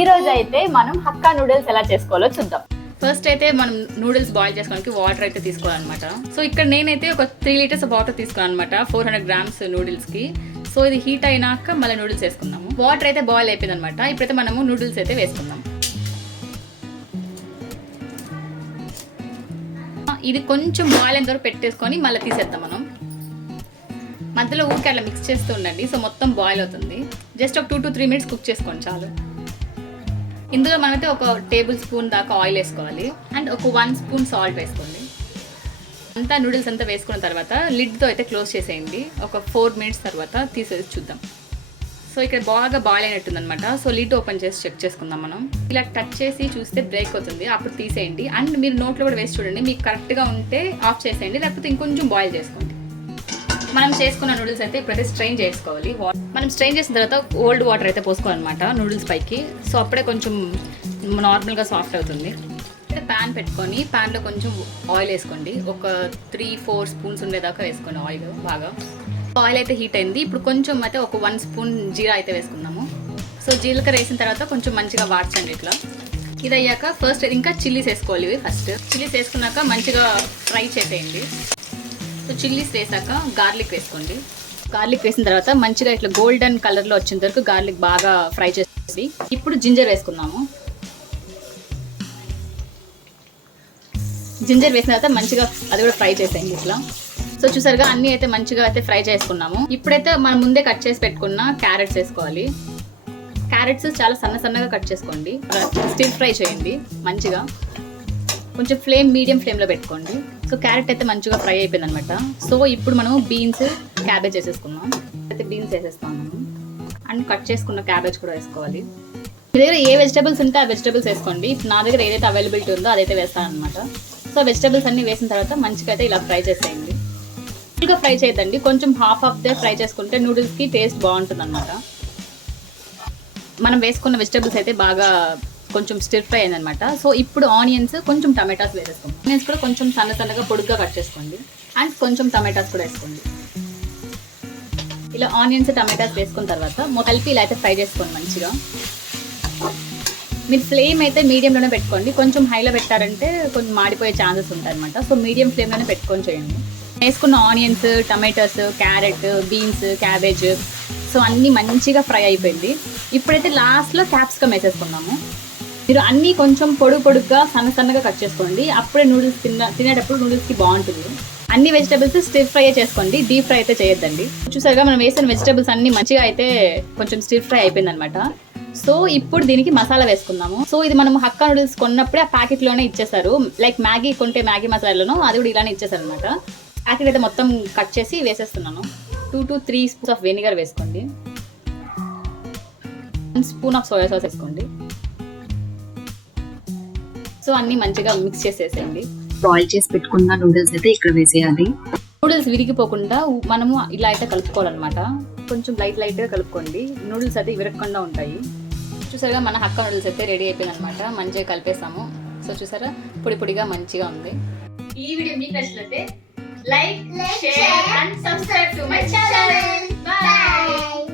ఈ రోజు అయితే మనం హక్కా నూడిల్స్ ఎలా చేసుకోవాలో చూద్దాం. ఫస్ట్ అయితే మనం నూడిల్స్ బాయిల్ చేసుకోవడానికి వాటర్ అయితే తీసుకోవాలన్నమాట. సో ఇక్కడ నేనైతే ఒక 3 లీటర్స్ వాటర్ తీసుకున్నాను అనమాట 400 గ్రామ్స్ నూడిల్స్కి. సో ఇది హీట్ అయినాక మళ్ళీ నూడిల్స్ వేసుకుందాము. వాటర్ అయితే బాయిల్ అయిపోయింది అనమాట. ఇప్పుడైతే మనము నూడిల్స్ అయితే వేసుకుందాం. ఇది కొంచెం బాయిల్ అయిన తర్వాత పెట్టేసుకొని మళ్ళీ తీసేద్దాం మనం. మధ్యలో ఊరికి అట్లా మిక్స్ చేస్తూ ఉండండి. సో మొత్తం బాయిల్ అవుతుంది. జస్ట్ ఒక 2 to 3 మినిట్స్ కుక్ చేసుకోండి చాలు. ఇందులో మనమైతే ఒక టేబుల్ స్పూన్ దాకా ఆయిల్ వేసుకోవాలి అండ్ ఒక 1 స్పూన్ సాల్ట్ వేసుకోండి. అంతా నూడిల్స్ అంతా వేసుకున్న తర్వాత లిడ్తో అయితే క్లోజ్ చేసేయండి. ఒక 4 మినిట్స్ తర్వాత తీసేసి చూద్దాం. సో ఇక్కడ బాగా బాయిల్ అయినట్టుందనమాట. సో లిడ్ ఓపెన్ చేసి చెక్ చేసుకుందాం మనం. ఇలా టచ్ చేసి చూస్తే బ్రేక్ అవుతుంది, అప్పుడు తీసేయండి. అండ్ మీరు నోట్లో కూడా వేసి చూడండి, మీకు కరెక్ట్గా ఉంటే ఆఫ్ చేసేయండి, లేకపోతే ఇంకొంచెం బాయిల్ చేసుకోండి. మనం చేసుకున్న నూడిల్స్ అయితే ఇప్పుడైతే స్ట్రెయిన్ చేసుకోవాలి. మనం స్ట్రెయిన్ చేసిన తర్వాత ఓల్డ్ వాటర్ అయితే పోసుకోవాలన్నమాట నూడిల్స్ పైకి. సో అప్పుడే కొంచెం నార్మల్గా సాఫ్ట్ అవుతుంది. అయితే ప్యాన్ పెట్టుకొని ప్యాన్లో కొంచెం ఆయిల్ వేసుకోండి. ఒక 3-4 స్పూన్స్ ఉండేదాకా వేసుకోండి ఆయిల్ బాగా. ఆయిల్ అయితే హీట్ అయింది. ఇప్పుడు కొంచెం అయితే ఒక 1 స్పూన్ జీరా అయితే వేసుకుందాము. సో జీలకర్ర వేసిన తర్వాత కొంచెం మంచిగా వాడ్చండి ఇట్లా. ఇది అయ్యాక ఫస్ట్ ఇంకా చిల్లీస్ వేసుకోవాలి. ఫస్ట్ చిల్లీస్ వేసుకున్నాక మంచిగా ఫ్రై చేసేయండి. సో చిల్లీస్ వేసాక గార్లిక్ వేసుకోండి. గార్లిక్ వేసిన తర్వాత మంచిగా ఇట్లా గోల్డెన్ కలర్లో వచ్చేంత వరకు గార్లిక్ బాగా ఫ్రై చేసి ఇప్పుడు జింజర్ వేసుకుందాము. జింజర్ వేసిన తర్వాత మంచిగా అది కూడా ఫ్రై చేసేయండి ఇట్లా. సో చూసారుగా అన్నీ అయితే మంచిగా అయితే ఫ్రై చేసుకున్నాము. ఇప్పుడైతే మనం ముందే కట్ చేసి పెట్టుకున్న క్యారెట్స్ వేసుకోవాలి. క్యారెట్స్ చాలా సన్నగా కట్ చేసుకోండి. స్టిర్ ఫ్రై చేయండి మంచిగా. కొంచెం మీడియం ఫ్లేమ్లో పెట్టుకోండి. సో క్యారెట్ అయితే మంచిగా ఫ్రై అయిపోయింది అనమాట. సో ఇప్పుడు మనం బీన్స్, క్యాబేజ్ వేసేసుకుందాం. అయితే బీన్స్ వేసేస్తాము అండ్ కట్ చేసుకున్న క్యాబేజ్ కూడా వేసుకోవాలి. మీ దగ్గర ఏ వెజిటబుల్స్ ఉంటే ఆ వెజిటబుల్స్ వేసుకోండి. నా దగ్గర ఏదైతే అవైలబిలిటీ ఉందో అదైతే వేస్తాను అనమాట. సో వెజిటబుల్స్ అన్ని వేసిన తర్వాత మంచిగా అయితే ఇలా ఫ్రై చేసేయండి. ఫుల్గా ఫ్రై చేయద్దండి, కొంచెం హాఫ్ దే ఫ్రై చేసుకుంటే నూడిల్స్కి టేస్ట్ బాగుంటుంది అనమాట. మనం వేసుకున్న వెజిటబుల్స్ అయితే బాగా కొంచెం స్టిర్ ఫ్రై అయిందనమాట. సో ఇప్పుడు ఆనియన్స్, కొంచెం టమాటాస్ వేసేసుకోండి. ఆనియన్స్ కూడా కొంచెం సన్నగా పొడుగ్గా కట్ చేసుకోండి అండ్ కొంచెం టమాటాస్ కూడా వేసుకోండి. ఇలా ఆనియన్స్, టమాటాస్ వేసుకున్న తర్వాత కలిపి ఇలా అయితే ఫ్రై చేసుకోండి మంచిగా. మీరు ఫ్లేమ్ అయితే మీడియంలోనే పెట్టుకోండి. కొంచెం హైలో పెట్టారంటే కొంచెం మాడిపోయే ఛాన్సెస్ ఉంటాయి అనమాట. సో మీడియం ఫ్లేమ్లోనే పెట్టుకొని చేయండి. వేసుకున్న onions, tomatoes, carrot, beans, cabbage so అన్నీ మంచిగా ఫ్రై అయిపోయింది. ఇప్పుడైతే లాస్ట్లో క్యాప్సికమ్ వేసేసుకున్నాము. మీరు అన్నీ కొంచెం పొడుగ్గా సన్నగా కట్ చేసుకోండి. అప్పుడే నూడిల్స్ తినేటప్పుడు నూడిల్స్కి బాగుంటుంది. అన్ని వెజిటబుల్స్ స్టిర్ ఫ్రై చేసుకోండి, డీప్ ఫ్రై అయితే చేయొద్దండి. చూసారుగా మనం వేసిన వెజిటబుల్స్ అన్ని మంచిగా అయితే కొంచెం స్టిర్ ఫ్రై అయిపోయింది అనమాట. సో ఇప్పుడు దీనికి మసాలా వేసుకుందాము. సో ఇది మనం హక్కా నూడిల్స్ కొన్నప్పుడే ఆ ప్యాకెట్లోనే ఇచ్చేసారు. లైక్ మ్యాగీ కొంటే మ్యాగీ మసాలాలోనూ అది కూడా ఇలానే ఇచ్చేసారు అనమాట. ప్యాకెట్ అయితే మొత్తం కట్ చేసి వేసేస్తున్నాను. 2 to 3 స్పూన్స్ ఆఫ్ వెనిగర్ వేసుకోండి. 1 స్పూన్ ఆఫ్ సోయా సాస్ వేసుకోండి. సో అన్ని మంచిగా మిక్స్ చేసేసేయండి. బాయిల్ చేసి పెట్టుకున్న నూడిల్స్ అయితే ఇక్కడ వేసేయాలి. నూడిల్స్ విరిగిపోకుండా మనము ఇలా అయితే కలుపుకోవాలన్నమాట. కొంచెం లైట్గా కలుపుకోండి. నూడిల్స్ అయితే విరగకుండా ఉంటాయి. చూసారుగా మన హక్కా నూడిల్స్ అయితే రెడీ అయిపోయింది అనమాట. మంచిగా కలిపేసాము. సో చూసారా పొడిగా మంచిగా ఉంది. ఈ వీడియో మీకు నచ్చినట్లయితే like, share and subscribe to my channel. By.